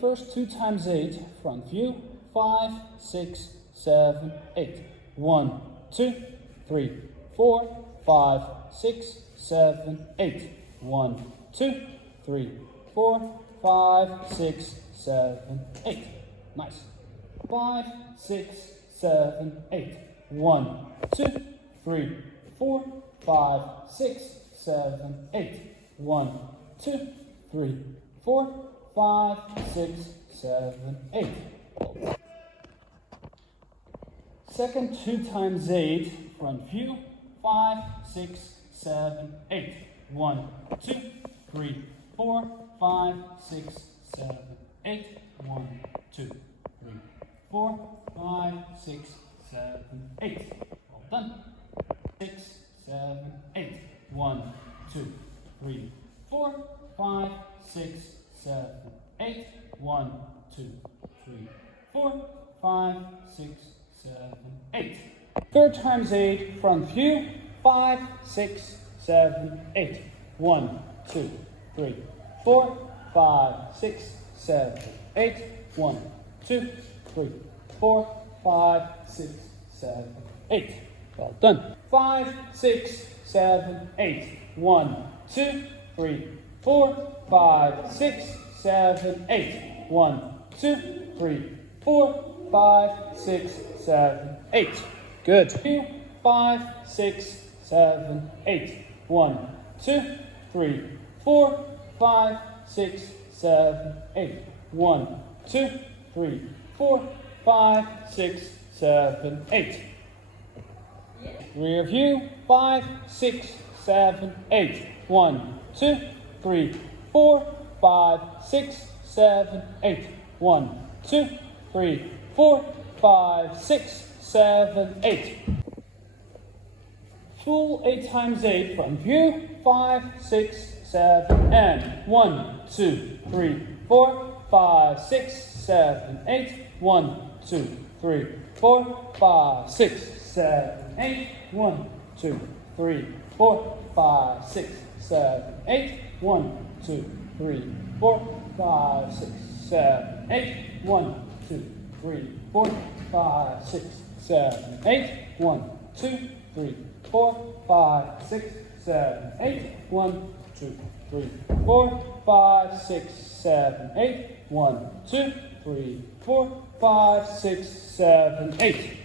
First 2 times 8, front view, 5, 6, 7, 8. 1, 2, 3, 4, 5, 6, 7, 8. 1, 2, 3, 4, 5, 6, 7, 8. Nice. 5, 6, 7, 8. 1, 2, 3, 4, 5, 6, 7, 8. 1, 2, 3, 4, 5, 6, 7, 8. Second 2 times 8, front view, 5, 6, 7, 8. 1, 2, 3, 4, 5, 6, 7, 8. 1, 2, 3, 4, 5, 6, 7, 8. Well done. 6, 7, 8. 1, 2, 3, 4, 5, 6, 7, 8. 1, 2, 3, 4, 5, 6, 7, 8. Third times 8, front view, 5, 6, 7, 8. 1, 2, 3, 4, 5, 6, 7, 8. 1, 2, 3, 4, 5, 6, 7, 8. Well done. 5, 6, 7, 8. 1, 2, 3, 4, 5, 6, 7, 8. 1, 2, 3, 4, 5, 6, 7, 8. Good. 5, 6, 7, 8. 1, 2, 3, 4, 5, 6, 7, 8. 1, 2, 3, 4, 5, 6, 7, 8. Rear view, 5, 6, 7, 8. 1, 2, 3, 4, 5, 6, 7, 8. 1, 2, 3, 4, 5, 6, 7, 8. Full 8 times 8, front view, 5, 6, 7, and 1, 2, 3, 4, 5, 6, 7, 8. 1, 2, 3, 4, 5, 6, 7, 8. 1, 2, 3, 4, 5, 6, 7, 8. 1, 2, 3, 4, 5, 6, 7, 8. 1, 2, 3, 4, 5, 6, 7, 8. 1, 2, 3, 4, 5, 6, 7, 8. 1, 2, 3, 4, 5, 6, 7, 8. 1, 2, 3, 4, 5, 6, 7, 8.